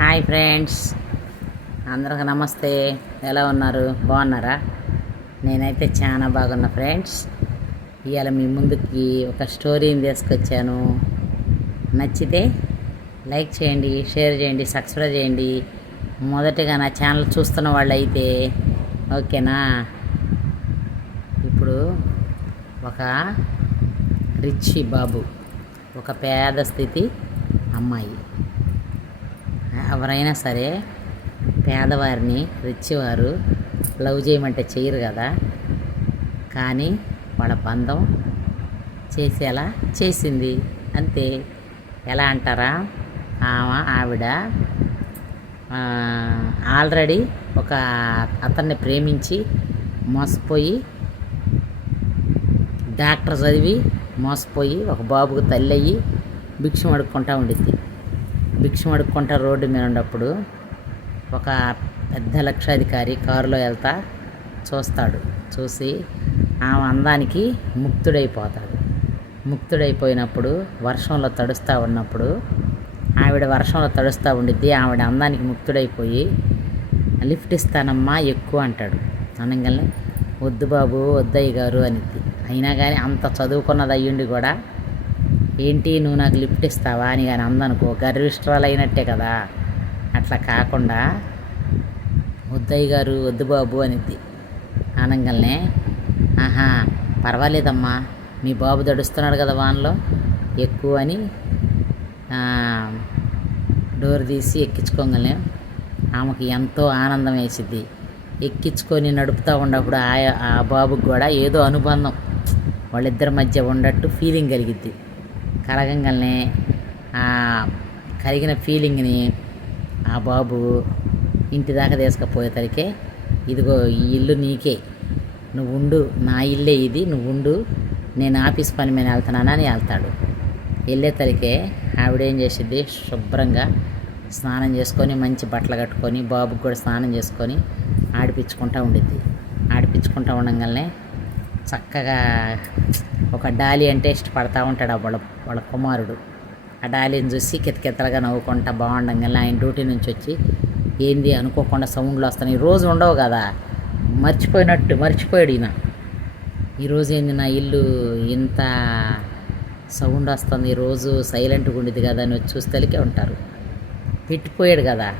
Hi friends. అందరికి నమస్తే. ఎలా ఉన్నారు? బాగున్నారా? నేనైతే చాలా బాగున్నా ఫ్రెండ్స్. ఇవాళ మీ ముందుకి ఒక స్టోరీని తీసుకొచ్చాను. నచ్చితే లైక్ చేయండి షేర్ చేయండి సబ్స్క్రైబ్ చేయండి. మొదటగా నా ఛానల్ చూస్తున్న వాళ్ళు అయితే ఓకేనా? ఇప్పుడు ఒక రిచ్ బాబు ఒక పేద స్థితి అమ్మాయి. ఎవరైనా సరే పేదవారిని రిచ్ వారు లవ్ చేయమంటే చేయరు కదా. కానీ వాళ్ళ బంధం చేసేలా చేసింది. అంతే. ఎలా అంటారా? ఆమె ఆవిడ ఆల్రెడీ ఒక అతన్ని ప్రేమించి మోసపోయి డాక్టర్ చదివి మోసపోయి ఒక బాబుకు తల్లి అయ్యి భిక్షం అడుక్కుంటా ఉండిద్ది. భిక్షం అడుక్కుంటా రోడ్డు మీద ఉన్నప్పుడు ఒక పెద్ద లక్షాధికారి కారులో వెళ్తా చూస్తాడు. చూసి ఆమె అందానికి ముక్తుడైపోతాడు. ముక్తుడైపోయినప్పుడు వర్షంలో తడుస్తూ ఉన్నప్పుడు ఆవిడ వర్షంలో తడుస్తూ ఉండిద్ది. ఆవిడ అందానికి ముక్తుడైపోయి లిఫ్ట్ ఇస్తానమ్మా ఎక్కువ అంటాడు. అనగానే వద్దు బాబు వద్దయ్య గారు అనిద్ది. అయినా కానీ అంత చదువుకున్నది అయ్యుండి కూడా ఏంటి నువ్వు నాకు లిఫ్ట్ ఇస్తావా అని కానీ అందనుకో గర్విష్ఠరాలు అయినట్టే కదా. అట్లా కాకుండా వద్దయ్య గారు వద్దు బాబు అనిద్ది. అనగానే ఆహా పర్వాలేదమ్మా మీ బాబు దడుస్తున్నాడు కదా వాన్లో ఎక్కువ అని డోర్ తీసి ఎక్కించుకోగలే. ఆమెకి ఎంతో ఆనందం వేసిద్ది. ఎక్కించుకొని నడుపుతూ ఉన్నప్పుడు ఆ ఆ బాబుకి కూడా ఏదో అనుబంధం. వాళ్ళిద్దరి మధ్య ఉండట్టు ఫీలింగ్ కలిగిద్ది. కలగంగానే కరిగిన కలిగిన ఫీలింగ్ని ఆ బాబు ఇంటి దాకా తీసుకుపోయేసరికే ఇదిగో ఈ ఇల్లు నీకే. నువ్వు ఉండు నా ఇల్లే ఇది నువ్వు ఉండు నేను ఆఫీస్ పని మీద వెళ్తున్నానని వెళ్తాడు. వెళ్ళేసరికే ఆవిడేం చేసిద్ది? శుభ్రంగా స్నానం చేసుకొని మంచి బట్టలు కట్టుకొని బాబుకి కూడా స్నానం చేసుకొని ఆడిపించుకుంటూ ఉండిద్ది. ఆడిపించుకుంటూ ఉండగానే చక్కగా ఒక డాలి అంటే ఇష్టపడతా ఉంటాడు ఆ వాళ్ళ వాళ్ళ కుమారుడు. ఆ డాలీని చూసి కితకితలుగా నవ్వుకుంటా బాగుండగానే ఆయన డ్యూటీ నుంచి వచ్చి ఏంది అనుకోకుండా సౌండ్లు వస్తున్నాయి ఈ రోజు ఉండవు కదా మర్చిపోయినట్టు మర్చిపోయాడు ఈయన. ఈరోజు ఏంది నా ఇల్లు ఇంత సౌండ్ వస్తుంది ఈరోజు సైలెంట్గా ఉండేది కదా అని వచ్చి చూస్తేలికే ఉంటారు. పెట్టిపోయాడు కదా.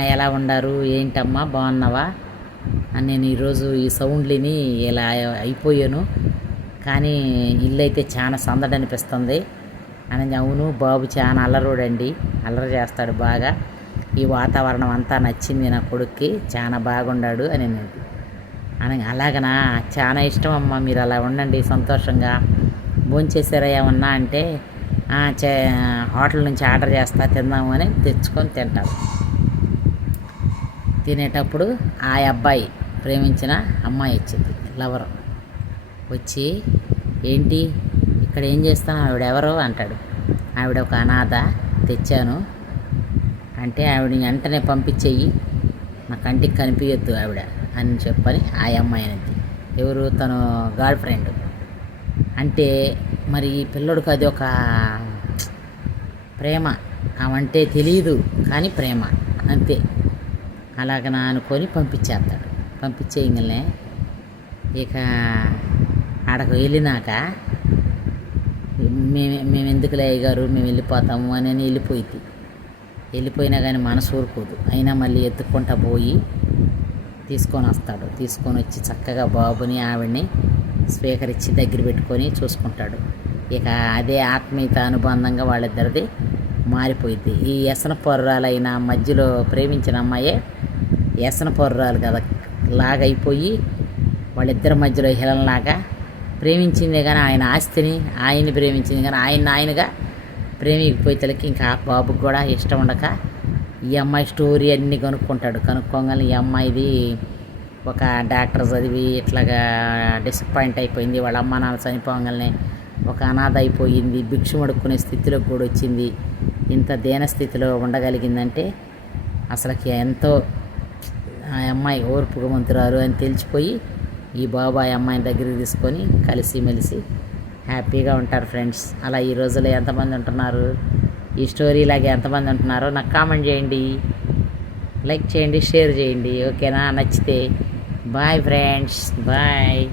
ఎలా ఉండారు ఏంటమ్మా? బాగున్నావా? అని నేను ఈరోజు ఈ సౌండ్లని ఇలా అయిపోయాను. కానీ ఇల్లు అయితే చాలా సందడి అనిపిస్తుంది అని అవును బాబు చాలా అల్లరుడండి. అల్లరి చేస్తాడు బాగా. ఈ వాతావరణం అంతా నచ్చింది నా కొడుక్కి చాలా బాగుండాడు అని అన్నది అని అలాగనా చాలా ఇష్టం అమ్మా మీరు అలా ఉండండి సంతోషంగా. భోంచేసారా ఏమన్నా అంటే చే హోటల్ నుంచి ఆర్డర్ చేస్తా తిందాము అని తెచ్చుకొని తింటారు. తినేటప్పుడు ఆ అబ్బాయి ప్రేమించిన అమ్మాయి వచ్చింది లవరు. వచ్చి ఏంటి? ఇక్కడ ఏం చేస్తాను ఆవిడ ఎవరు అంటాడు. ఆవిడ ఒక అనాథ తెచ్చాను. అంటే ఆవిడని వెంటనే పంపించేయి. నా కంటికి కనిపించద్దు ఆవిడ అని చెప్పని ఆ అమ్మాయి అనేది. ఎవరు? తను గర్ల్ ఫ్రెండ్. అంటే మరి ఈ పిల్లడికి అది ఒక ప్రేమ. అవంటే తెలియదు కానీ ప్రేమ. అంతే. అలాగ నా అనుకొని పంపించేస్తాడు. పంపించేయగలనే. ఇక ఆడకు వెళ్ళినాక మేము మేము ఎందుకులే అయ్యగారు? మేము వెళ్ళిపోతాము అని వెళ్ళిపోయింది. వెళ్ళిపోయినా కానీ మనసు ఊరుకోదు. అయినా మళ్ళీ ఎత్తుక్కుంటా పోయి తీసుకొని వస్తాడు. తీసుకొని వచ్చి చక్కగా బాబుని ఆవిడ్ని స్వీకరించి దగ్గర పెట్టుకొని చూసుకుంటాడు. ఇక అదే ఆత్మీయత అనుబంధంగా వాళ్ళిద్దరిది మారిపోయింది. ఈ వ్యసన పొర్రాలైన మధ్యలో ప్రేమించిన అమ్మాయే వ్యసన పొర్రాలు కదా లాగైపోయి వాళ్ళిద్దరి మధ్యలో హిలంలాగా ప్రేమించిందే కానీ ఆయన ఆస్తిని ఆయన్ని ప్రేమించింది కానీ ఆయన ఆయనగా ప్రేమికపోయేతలకి ఇంకా ఆ బాబుకి కూడా ఇష్టం ఉండక ఈ అమ్మాయి స్టోరీ అన్నీ కనుక్కుంటాడు. కనుక్కోగానే ఈ అమ్మాయిది ఒక డాక్టర్ చదివి ఇట్లాగా డిసప్పాయింట్ అయిపోయింది. వాళ్ళ అమ్మ నాన్న చనిపోగానే ఒక అనాథ అయిపోయింది. భిక్షం అడుక్కునే స్థితిలో కూడా వచ్చింది. ఇంత దేన స్థితిలో ఉండగలిగిందంటే అసలుకి ఎంతో ఆ అమ్మాయి ఓర్పుగా మంతురారు అని తెలిసిపోయి ఈ బాబాయ్ అమ్మాయిని దగ్గరికి తీసుకొని కలిసి మెలిసి హ్యాపీగా ఉంటారు ఫ్రెండ్స్. అలా ఈ రోజుల్లో ఎంతమంది ఉంటున్నారు? ఈ స్టోరీ ఇలాగే ఎంతమంది ఉంటున్నారో నాకు కామెంట్ చేయండి. లైక్ చేయండి షేర్ చేయండి. ఓకేనా? నచ్చితే బాయ్ ఫ్రెండ్స్. బాయ్.